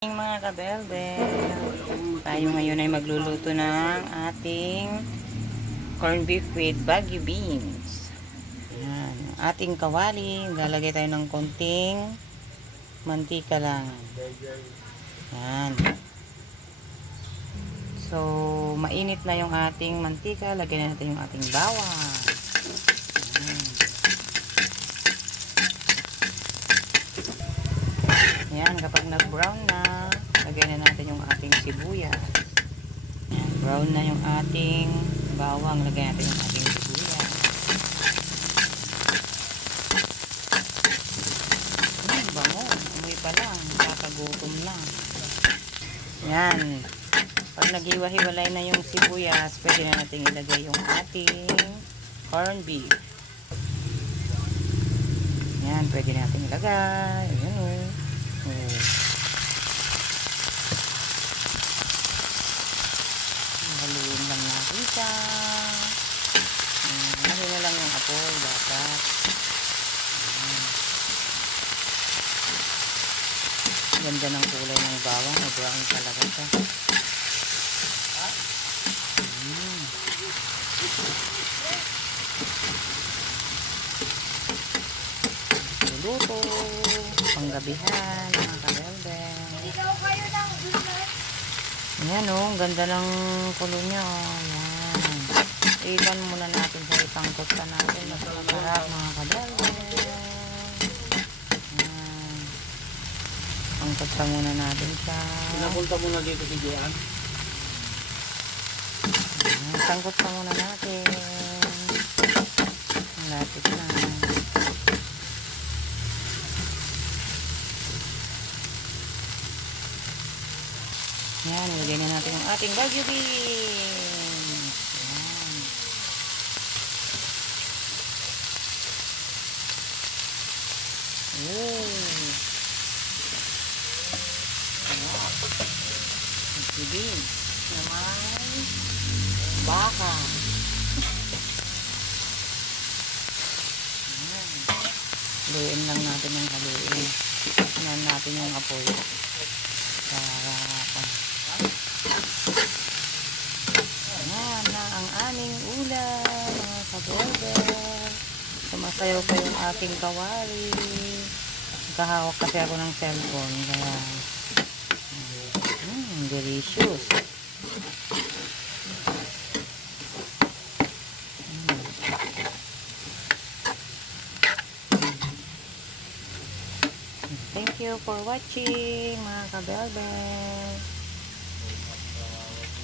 Mga kabelbel, tayo ngayon ay magluluto ng ating corned beef with Baguio beans. Ayan, ating kawali, lalagay tayo ng konting mantika lang. Ayan. So, mainit na yung ating mantika, lagyan na natin yung ating bawang. Ayan. Ayan, kapag nag-brown na, lagay na natin yung ating sibuyas. Ayan, brown na yung ating bawang, lagay natin yung ating sibuyas. Bango, amoy pa lang, kakagutom na. Ayan, pag naghiwa-hiwalay na yung sibuyas, pwede na natin ilagay yung ating corned beef. Ayan, pwede natin ilagay. Ayan o. Haluin lang natin siya. Mahina lang yung apoy dapat. Ganda ng kulay ng bawang. Brown talaga siya. Luluto. Panggabihan mga kabelbel. Ayan o, ganda ng kulo niya o. Ayan. Ilan muna natin sa itangkot sa natin. Mas masarap mga kabelbel. Ayan. Tangkot sa muna natin siya. Pinapunta muna dito si Joan. Ayan. Tangkot sa muna natin. Lapit na. Ayan, ilagay na natin yung ating Baguio beans. Ayan. Baguio beans naman baka. Ayan. Haluin lang natin yung haluin. Haluin natin yung apoy. Para ayan na ang aming ulam mga kabelbel. Sumasayaw pa yung aking kawali. Nakahawak kasi ako ng cellphone kaya delicious. Thank you for watching mga kabelbel.